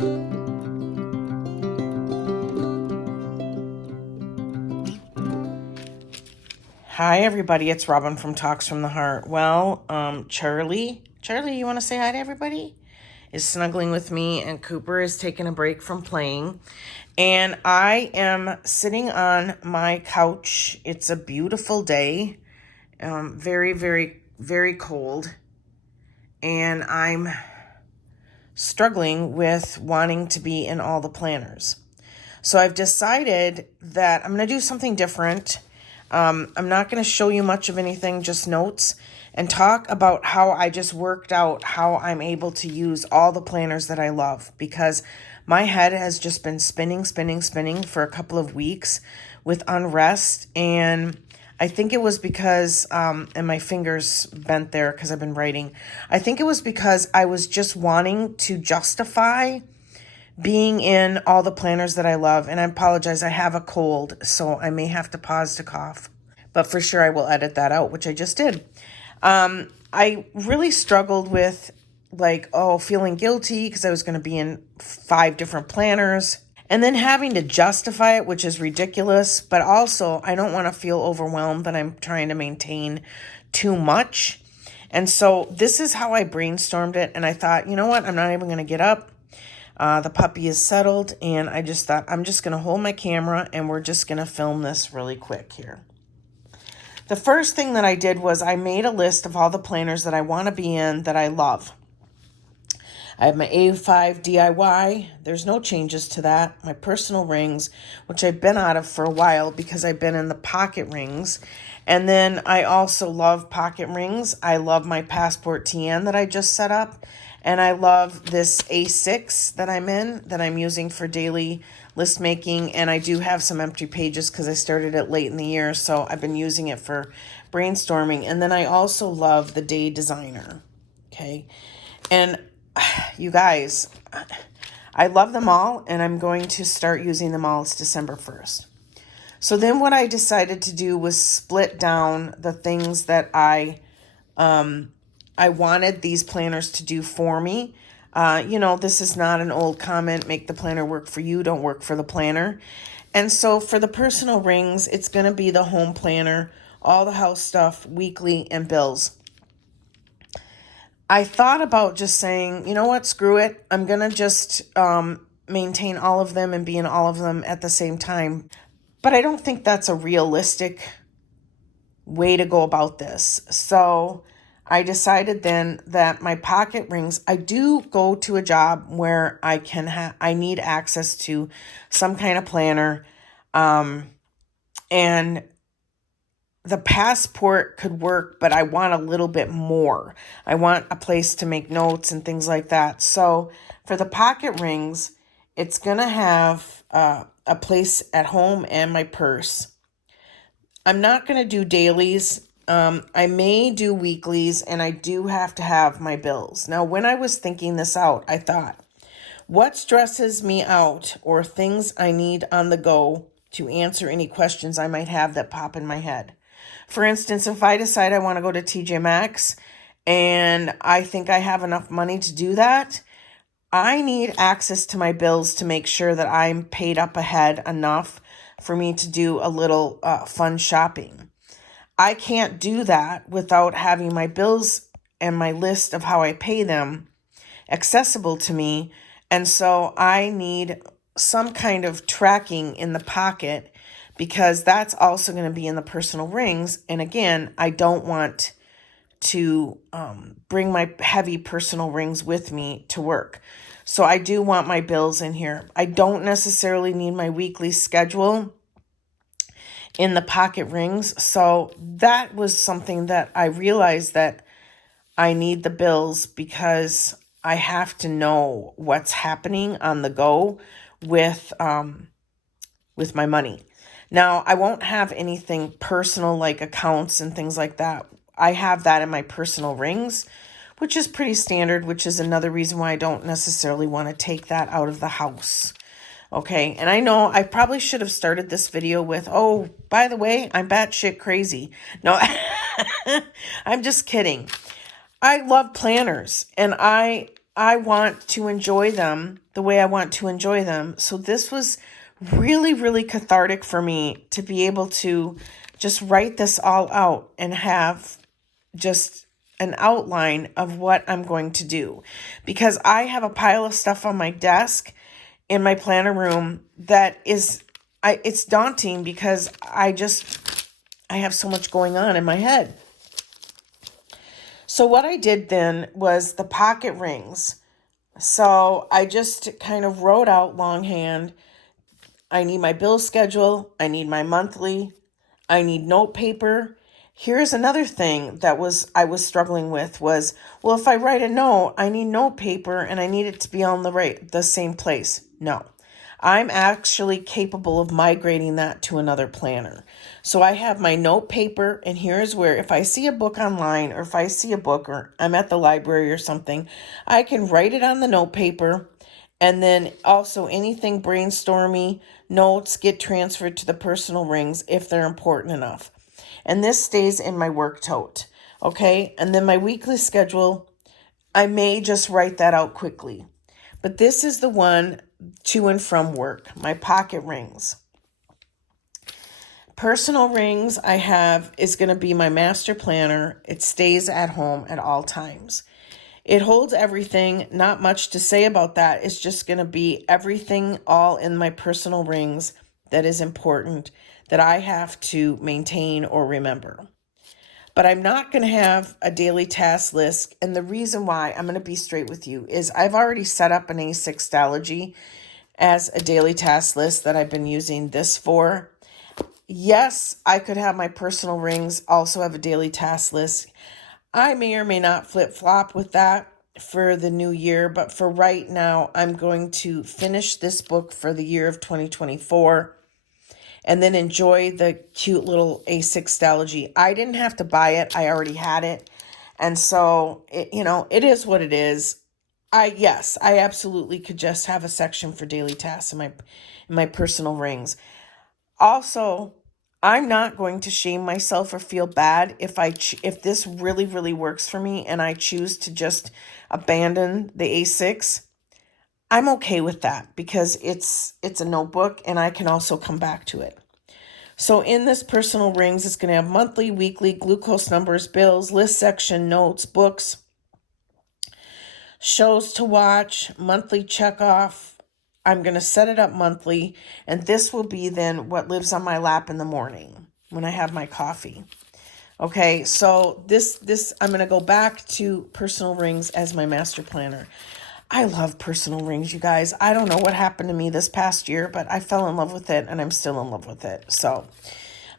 Hi everybody, it's Robin from Talks from the Heart. Well, Charlie, you want to say hi to everybody? Is snuggling with me, and Cooper is taking a break from playing. And I am sitting on my couch. It's a beautiful day, very, very, very cold. And I'm struggling with wanting to be in all the planners. So I've decided that I'm going to do something different. I'm not going to show you much of anything, just notes, and talk about how I just worked out how I'm able to use all the planners that I love, because my head has just been spinning for a couple of weeks with unrest. And I think it was because, and my fingers bent there because I've been writing. I think it was because I was just wanting to justify being in all the planners that I love. And I apologize, I have a cold, so I may have to pause to cough. But for sure I will edit that out, which I just did. I really struggled with feeling guilty because I was going to be in 5 different planners. And then having to justify it, which is ridiculous. But also, I don't want to feel overwhelmed that I'm trying to maintain too much. And so this is how I brainstormed it. And I thought, you know what? I'm not even going to get up. The puppy is settled, and I just thought I'm just going to hold my camera and we're just going to film this really quick here. The first thing that I did was I made a list of all the planners that I want to be in that I love. I have my A5 DIY. There's no changes to that. My personal rings, which I've been out of for a while because I've been in the pocket rings. And then I also love pocket rings. I love my Passport TN that I just set up. And I love this A6 that I'm in, that I'm using for daily list making. And I do have some empty pages because I started it late in the year. So I've been using it for brainstorming. And then I also love the Day Designer. Okay. And you guys, I love them all. And I'm going to start using them all. It's December 1st. So then what I decided to do was split down the things that I wanted these planners to do for me. This is not an old comment, make the planner work for you, don't work for the planner. And so for the personal rings, it's going to be the home planner, all the house stuff, weekly, and bills. I thought about just saying, you know what, screw it. I'm going to just maintain all of them and be in all of them at the same time. But I don't think that's a realistic way to go about this. So I decided then that my pocket rings, I do go to a job where I need access to some kind of planner. And the Passport could work, but I want a little bit more. I want a place to make notes and things like that. So for the pocket rings, it's going to have a place at home and my purse. I'm not going to do dailies. I may do weeklies, and I do have to have my bills. Now, when I was thinking this out, I thought, what stresses me out or things I need on the go to answer any questions I might have that pop in my head? For instance, if I decide I want to go to TJ Maxx and I think I have enough money to do that, I need access to my bills to make sure that I'm paid up ahead enough for me to do a little fun shopping. I can't do that without having my bills and my list of how I pay them accessible to me. And so I need some kind of tracking in the pocket, because that's also going to be in the personal rings. And again, I don't want to bring my heavy personal rings with me to work. So I do want my bills in here. I don't necessarily need my weekly schedule in the pocket rings. So that was something that I realized that I need the bills, because I have to know what's happening on the go with my money. Now, I won't have anything personal like accounts and things like that. I have that in my personal rings, which is pretty standard, which is another reason why I don't necessarily want to take that out of the house. Okay, and I know I probably should have started this video with, oh, by the way, I'm batshit crazy. No, I'm just kidding. I love planners, and I I want to enjoy them the way I want to enjoy them. So this was really, really cathartic for me to be able to just write this all out and have just an outline of what I'm going to do. Because I have a pile of stuff on my desk in my planner room that is, it's daunting because I have so much going on in my head. So what I did then was the pocket rings. So I just kind of wrote out longhand, I need my bill schedule, I need my monthly, I need note paper. Here's another thing that I was struggling with was, well, if I write a note, I need note paper and I need it to be on the same place. No. I'm actually capable of migrating that to another planner. So I have my note paper, and here's where if I see a book online or if I see a book or I'm at the library or something, I can write it on the note paper, and then also anything brainstormy notes get transferred to the personal rings if they're important enough. And this stays in my work tote. Okay, and then my weekly schedule, I may just write that out quickly. But this is the one to and from work, my pocket rings. Personal rings I have is going to be my master planner. It stays at home at all times. It holds everything, not much to say about that. It's just going to be everything all in my personal rings that is important that I have to maintain or remember. But I'm not going to have a daily task list. And the reason why, I'm going to be straight with you, is I've already set up an A6 Stalogy as a daily task list that I've been using this for. Yes, I could have my personal rings also have a daily task list. I may or may not flip-flop with that for the new year, but for right now, I'm going to finish this book for the year of 2024 and then enjoy the cute little A6 Stalogy. I didn't have to buy it. I already had it. And so, it is what it is. I absolutely could just have a section for daily tasks in my personal rings. Also, I'm not going to shame myself or feel bad if this really, really works for me and I choose to just abandon the A6. I'm okay with that because it's a notebook and I can also come back to it. So in this personal rings, it's going to have monthly, weekly, glucose numbers, bills, list section, notes, books, shows to watch, monthly check off. I'm going to set it up monthly, and this will be then what lives on my lap in the morning when I have my coffee. Okay, so this I'm going to go back to personal rings as my master planner. I love personal rings, you guys. I don't know what happened to me this past year, but I fell in love with it, and I'm still in love with it. So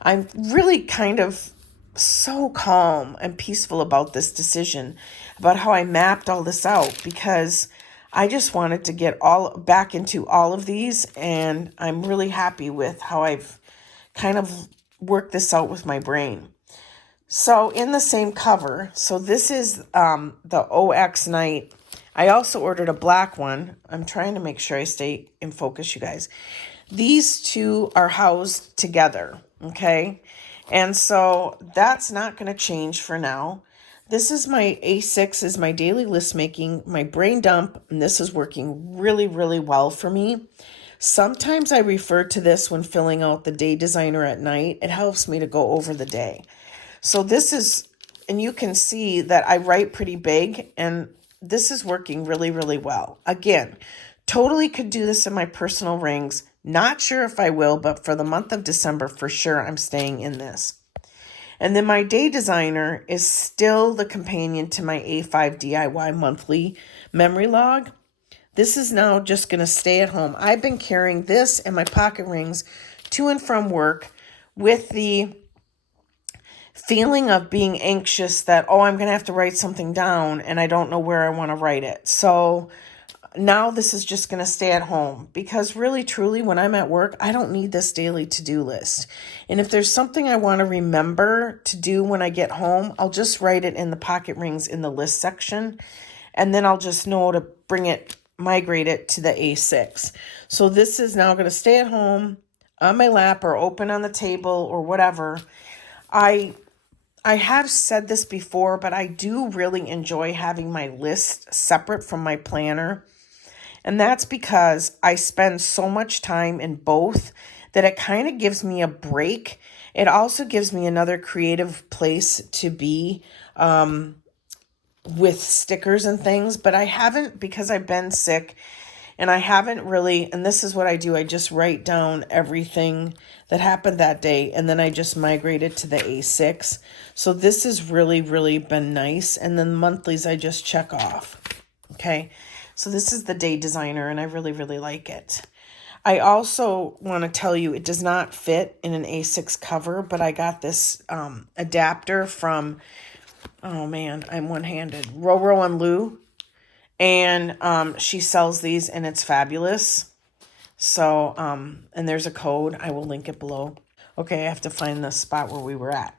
I'm really kind of so calm and peaceful about this decision, about how I mapped all this out, because I just wanted to get all back into all of these, and I'm really happy with how I've kind of worked this out with my brain. So in the same cover, so this is the OX Night. I also ordered a black one. I'm trying to make sure I stay in focus, you guys. These two are housed together, okay? And so that's not going to change for now. This is my A6, is my daily list making, my brain dump, and this is working really, really well for me. Sometimes I refer to this when filling out the day designer at night. It helps me to go over the day. So this is, and you can see that I write pretty big, and this is working really, really well. Again, totally could do this in my personal rings. Not sure if I will, but for the month of December, for sure, I'm staying in this. And then my day designer is still the companion to my A5 DIY monthly memory log. This is now just going to stay at home. I've been carrying this and my pocket rings to and from work with the feeling of being anxious that, I'm going to have to write something down and I don't know where I want to write it. So now this is just going to stay at home, because really, truly, when I'm at work, I don't need this daily to-do list. And if there's something I want to remember to do when I get home, I'll just write it in the pocket rings in the list section. And then I'll just know to migrate it to the A6. So this is now going to stay at home on my lap or open on the table or whatever. I I have said this before, but I do really enjoy having my list separate from my planner. And that's because I spend so much time in both that it kind of gives me a break. It also gives me another creative place to be with stickers and things. But I haven't, because I've been sick, and I haven't really, and this is what I do. I just write down everything that happened that day, and then I just migrated to the A6. So this has really, really been nice. And then monthlies I just check off. Okay. So this is the Day Designer, and I really, really like it. I also want to tell you it does not fit in an A6 cover, but I got this adapter from, oh man, I'm one-handed, Roro and Lou. And she sells these, and it's fabulous. So, and there's a code. I will link it below. Okay, I have to find the spot where we were at.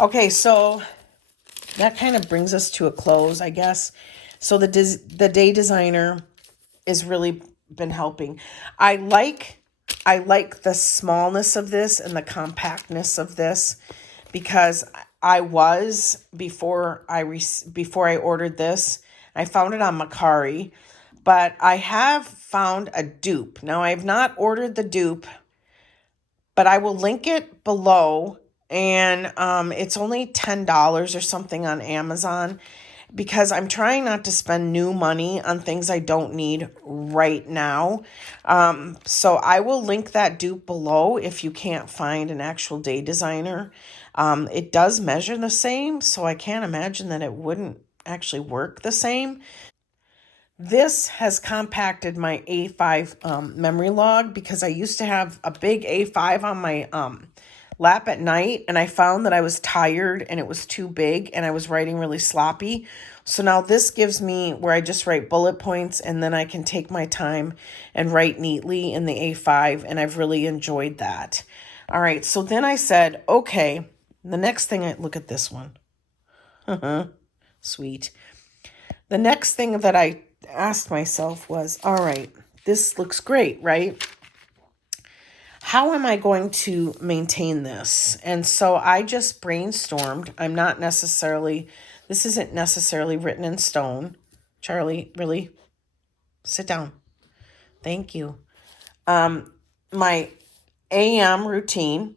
Okay, so that kind of brings us to a close, I guess. So the Day Designer is really been helping. I like the smallness of this and the compactness of this, because I was before I ordered this, I found it on Mercari, but I have found a dupe. Now I have not ordered the dupe, but I will link it below, and it's only $10 or something on Amazon, because I'm trying not to spend new money on things I don't need right now. So I will link that dupe below if you can't find an actual Day Designer. It does measure the same, so I can't imagine that it wouldn't actually work the same. This has compacted my A5 memory log, because I used to have a big A5 on my lap at night, and I found that I was tired and it was too big and I was writing really sloppy. So now this gives me where I just write bullet points, and then I can take my time and write neatly in the A5, and I've really enjoyed that. All right, so then I said, okay, the next thing, look at this one. Sweet. The next thing that I asked myself was, all right, this looks great, right? How am I going to maintain this? And so I just brainstormed. This isn't necessarily written in stone. Charlie, really? Sit down. Thank you. My AM routine.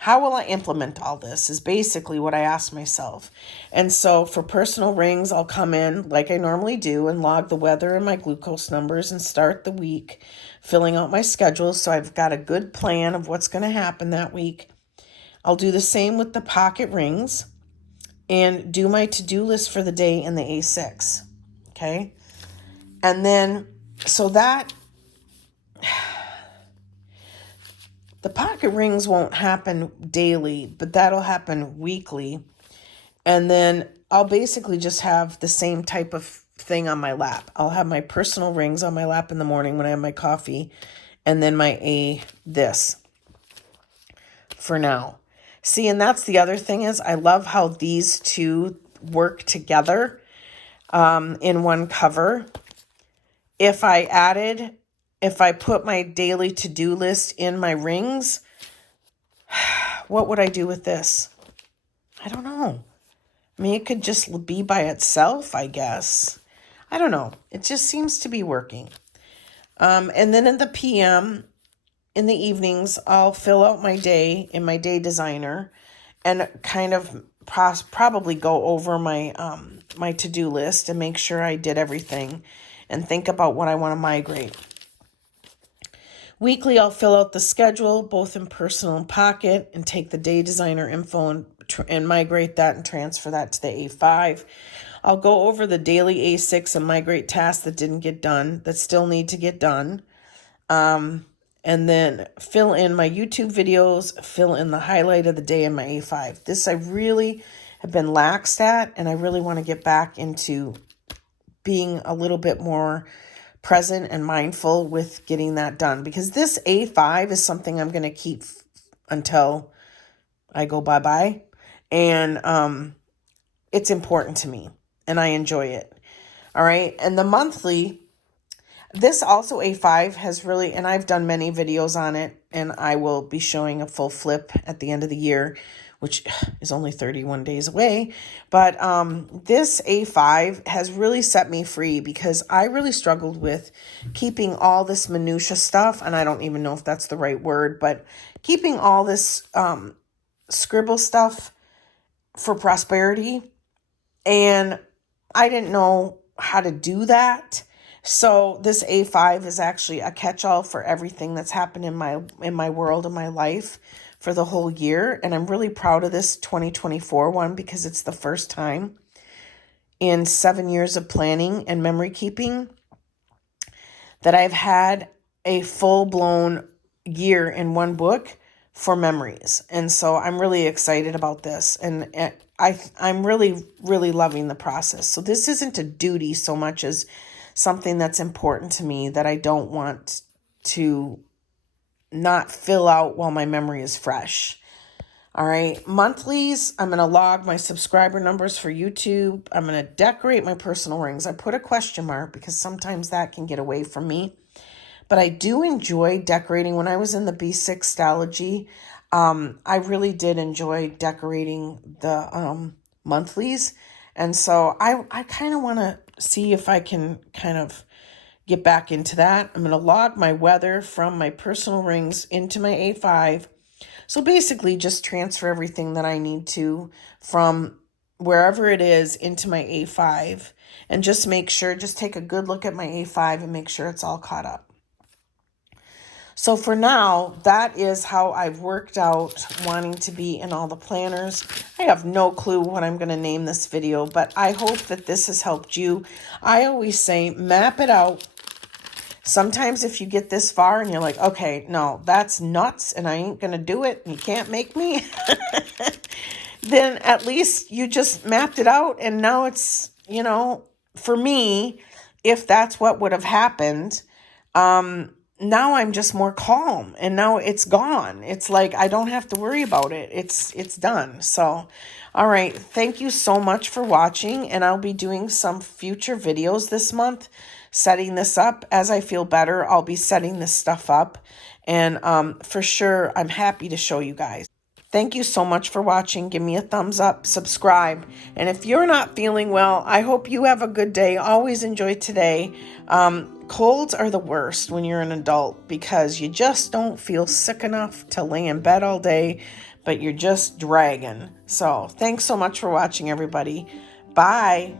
How will I implement all this is basically what I asked myself. And so for personal rings, I'll come in like I normally do and log the weather and my glucose numbers and start the week filling out my schedule, so I've got a good plan of what's going to happen that week. I'll do the same with the pocket rings and do my to-do list for the day in the A6. Okay? And then, so that the pocket rings won't happen daily, but that'll happen weekly. And then I'll basically just have the same type of thing on my lap. I'll have my personal rings on my lap in the morning when I have my coffee, and then this for now. See, and that's the other thing is I love how these two work together in one cover. If I put my daily to-do list in my rings, what would I do with this? I don't know. I mean, it could just be by itself, I guess. I don't know. It just seems to be working. And then in the PM, in the evenings, I'll fill out my day in my Day Designer and kind of probably go over my my to-do list and make sure I did everything and think about what I want to migrate. Weekly, I'll fill out the schedule, both in personal and pocket, and take the Day Designer info and migrate that and transfer that to the A5. I'll go over the daily A6 and migrate tasks that didn't get done, that still need to get done. And then fill in my YouTube videos, fill in the highlight of the day in my A5. This I really have been laxed at, and I really want to get back into being a little bit more present and mindful with getting that done, because this A5 is something I'm going to keep until I go bye-bye, and it's important to me and I enjoy it. All right, and the monthly, this also A5 has really, and I've done many videos on it, and I will be showing a full flip at the end of the year which is only 31 days away. But this A5 has really set me free because I really struggled with keeping all this minutia stuff, and I don't even know if that's the right word, but keeping all this scribble stuff for prosperity, and I didn't know how to do that. So this A5 is actually a catch-all for everything that's happened in my world, in my life for the whole year. And I'm really proud of this 2024 one because it's the first time in 7 years of planning and memory keeping that I've had a full-blown year in one book for memories. And so I'm really excited about this. And I'm really, really loving the process. So this isn't a duty so much as something that's important to me that I don't want to not fill out while my memory is fresh. All right, monthlies, I'm going to log my subscriber numbers for YouTube. I'm going to decorate my personal rings. I put a question mark because sometimes that can get away from me. But I do enjoy decorating. When I was in the B6 Stalogy, I really did enjoy decorating the monthlies. And so I kind of want to see if I can kind of get back into that. I'm going to log my weather from my personal rings into my A5. So basically just transfer everything that I need to from wherever it is into my A5 and just take a good look at my A5 and make sure it's all caught up. So for now, that is how I've worked out wanting to be in all the planners. I have no clue what I'm going to name this video, but I hope that this has helped you. I always say, map it out. Sometimes if you get this far and you're like, okay, no, that's nuts and I ain't going to do it and you can't make me, then at least you just mapped it out. And now it's, for me, if that's what would have happened, now I'm just more calm and now it's gone. It's like, I don't have to worry about it. It's done. So, all right. Thank you so much for watching. And I'll be doing some future videos this month, setting this up. As I feel better, I'll be setting this stuff up. And for sure, I'm happy to show you guys. Thank you so much for watching. Give me a thumbs up, subscribe. And if you're not feeling well, I hope you have a good day. Always enjoy today. Colds are the worst when you're an adult because you just don't feel sick enough to lay in bed all day, but you're just dragging. So thanks so much for watching, everybody. Bye.